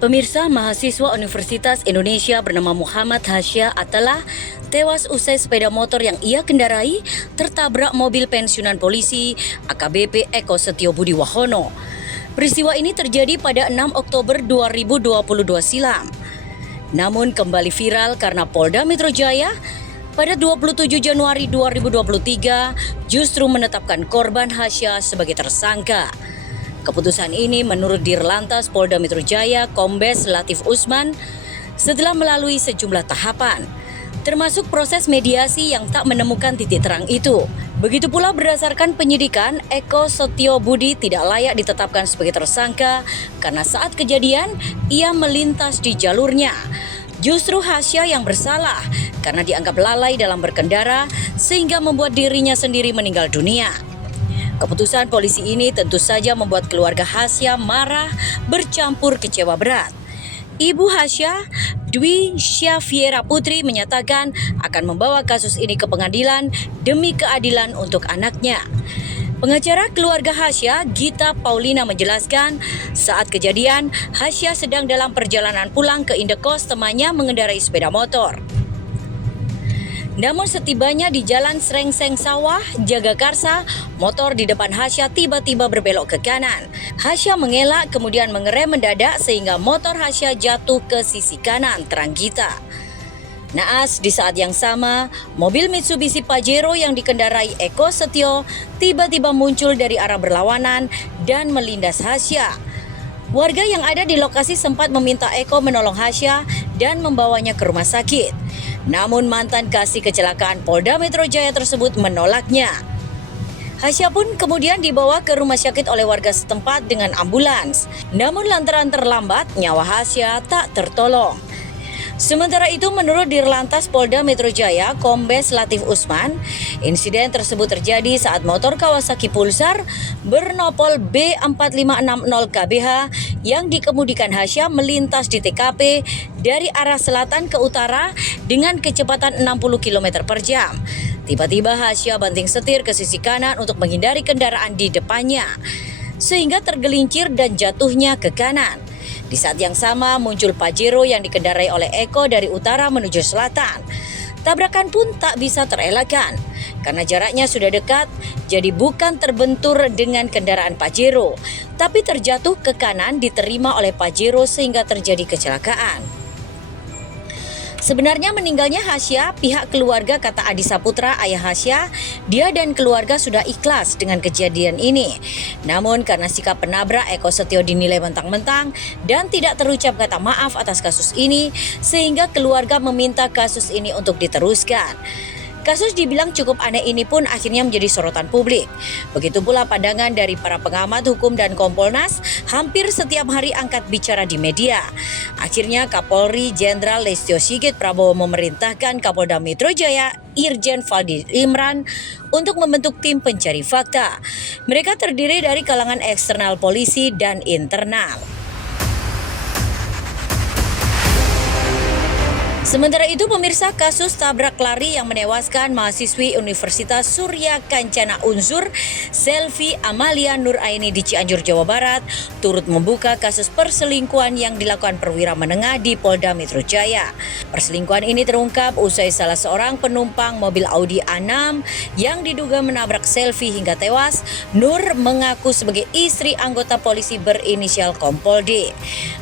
Pemirsa, mahasiswa Universitas Indonesia bernama Muhammad Hasya Attallah tewas usai sepeda motor yang ia kendarai tertabrak mobil pensiunan polisi AKBP Eko Setio Budi Wahono. Peristiwa ini terjadi pada 6 Oktober 2022 silam. Namun kembali viral karena Polda Metro Jaya pada 27 Januari 2023 justru menetapkan korban Hasya sebagai tersangka. Keputusan ini menurut Dirlantas Polda Metro Jaya Kombes Latif Usman setelah melalui sejumlah tahapan, termasuk proses mediasi yang tak menemukan titik terang itu. Begitu pula berdasarkan penyidikan, Eko Setio Budi tidak layak ditetapkan sebagai tersangka karena saat kejadian ia melintas di jalurnya. Justru Hasya yang bersalah karena dianggap lalai dalam berkendara sehingga membuat dirinya sendiri meninggal dunia. Keputusan polisi ini tentu saja membuat keluarga Hasya marah bercampur kecewa berat. Ibu Hasya, Dwi Syafiera Putri menyatakan akan membawa kasus ini ke pengadilan demi keadilan untuk anaknya. Pengacara keluarga Hasya, Gita Paulina menjelaskan saat kejadian Hasya sedang dalam perjalanan pulang ke indekos temannya mengendarai sepeda motor. Namun setibanya di Jalan Srengseng Sawah, Jagakarsa, motor di depan Hasya tiba-tiba berbelok ke kanan. Hasya mengelak kemudian mengerem mendadak sehingga motor Hasya jatuh ke sisi kanan, terang Gita. Naas di saat yang sama, mobil Mitsubishi Pajero yang dikendarai Eko Setio tiba-tiba muncul dari arah berlawanan dan melindas Hasya. Warga yang ada di lokasi sempat meminta Eko menolong Hasya dan membawanya ke rumah sakit. Namun mantan kasih kecelakaan Polda Metro Jaya tersebut menolaknya. Hasya pun kemudian dibawa ke rumah sakit oleh warga setempat dengan ambulans. Namun lantaran terlambat, nyawa Hasya tak tertolong. Sementara itu menurut Dirlantas Polda Metro Jaya Kombes Latif Usman, insiden tersebut terjadi saat motor Kawasaki Pulsar bernopol B4560KBH yang dikemudikan Hasya melintas di TKP dari arah selatan ke utara dengan kecepatan 60 km per jam. Tiba-tiba Hasya banting setir ke sisi kanan untuk menghindari kendaraan di depannya, sehingga tergelincir dan jatuhnya ke kanan. Di saat yang sama muncul Pajero yang dikendarai oleh Eko dari utara menuju selatan. Tabrakan pun tak bisa terelakkan karena jaraknya sudah dekat, jadi bukan terbentur dengan kendaraan Pajero, tapi terjatuh ke kanan diterima oleh Pajero sehingga terjadi kecelakaan. Sebenarnya meninggalnya Hasya, pihak keluarga kata Adi Saputra, ayah Hasya, dia dan keluarga sudah ikhlas dengan kejadian ini. Namun karena sikap penabrak Eko Setio dinilai mentang-mentang dan tidak terucap kata maaf atas kasus ini, sehingga keluarga meminta kasus ini untuk diteruskan. Kasus dibilang cukup aneh ini pun akhirnya menjadi sorotan publik. Begitu pula pandangan dari para pengamat hukum dan Kompolnas hampir setiap hari angkat bicara di media. Akhirnya Kapolri Jenderal Listio Sigit Prabowo memerintahkan Kapolda Metro Jaya Irjen Faldi Imran untuk membentuk tim pencari fakta. Mereka terdiri dari kalangan eksternal polisi dan internal. Sementara itu pemirsa, kasus tabrak lari yang menewaskan mahasiswi Universitas Surya Kencana Unsur Selvi Amalia Nuraini di Cianjur, Jawa Barat turut membuka kasus perselingkuhan yang dilakukan perwira menengah di Polda Metro Jaya. Perselingkuhan ini terungkap usai salah seorang penumpang mobil Audi A6 yang diduga menabrak Selvi hingga tewas. Nur mengaku sebagai istri anggota polisi berinisial Kompol D.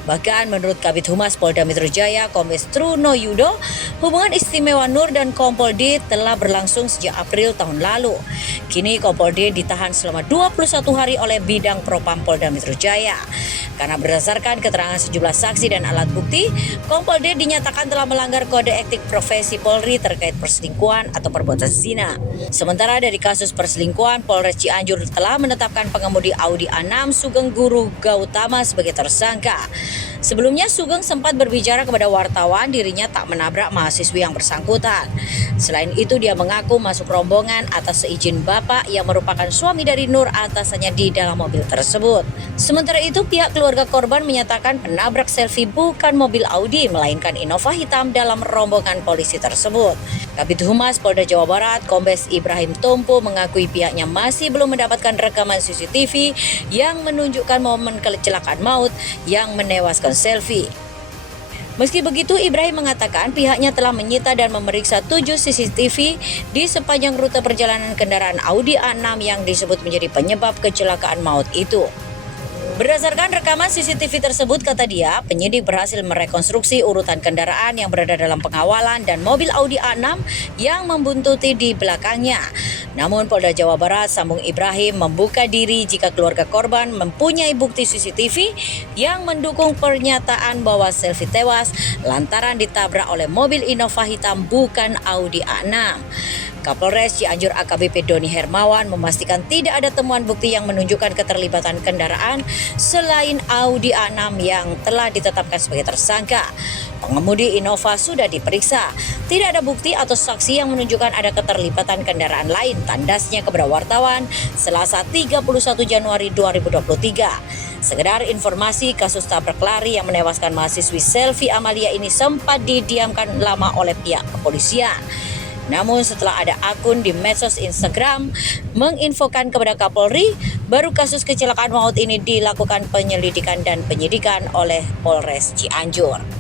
Bahkan menurut Kabid Humas Polda Metro Jaya Kombes Truno Yudo, hubungan istimewa Nur dan Kompol D telah berlangsung sejak April tahun lalu. Kini Kompol D ditahan selama 21 hari oleh Bidang Propam Polda Metro Jaya. Karena berdasarkan keterangan sejumlah saksi dan alat bukti, Kompol D dinyatakan telah melanggar kode etik profesi Polri terkait perselingkuhan atau perbuatan zina. Sementara dari kasus perselingkuhan, Polres Cianjur telah menetapkan pengemudi Audi A6 Sugeng Guru Gautama sebagai tersangka. Sebelumnya Sugeng sempat berbicara kepada wartawan dirinya tak menabrak mahasiswi yang bersangkutan. Selain itu dia mengaku masuk rombongan atas seizin bapak yang merupakan suami dari Nur atasannya di dalam mobil tersebut. Sementara itu pihak keluarga korban menyatakan penabrak Selvi bukan mobil Audi melainkan Innova hitam dalam rombongan polisi tersebut. Kabid Humas Polda Jawa Barat Kombes Ibrahim Tompo mengakui pihaknya masih belum mendapatkan rekaman CCTV yang menunjukkan momen kecelakaan maut yang menewaskan selfie. Meski begitu, Ibrahim mengatakan pihaknya telah menyita dan memeriksa 7 CCTV di sepanjang rute perjalanan kendaraan Audi A6 yang disebut menjadi penyebab kecelakaan maut itu. Berdasarkan rekaman CCTV tersebut, kata dia, penyidik berhasil merekonstruksi urutan kendaraan yang berada dalam pengawalan dan mobil Audi A6 yang membuntuti di belakangnya. Namun Polda Jawa Barat, sambung Ibrahim, membuka diri jika keluarga korban mempunyai bukti CCTV yang mendukung pernyataan bahwa Selvi tewas lantaran ditabrak oleh mobil Innova hitam bukan Audi A6. Kapolres Cianjur AKBP Doni Hermawan memastikan tidak ada temuan bukti yang menunjukkan keterlibatan kendaraan selain Audi A6 yang telah ditetapkan sebagai tersangka. Pengemudi Innova sudah diperiksa. Tidak ada bukti atau saksi yang menunjukkan ada keterlibatan kendaraan lain, tandasnya kepada wartawan Selasa 31 Januari 2023. Sekedar informasi, kasus tabrak lari yang menewaskan mahasiswi Selvi Amalia ini sempat didiamkan lama oleh pihak kepolisian. Namun setelah ada akun di medsos Instagram menginfokan kepada Kapolri, baru kasus kecelakaan maut ini dilakukan penyelidikan dan penyidikan oleh Polres Cianjur.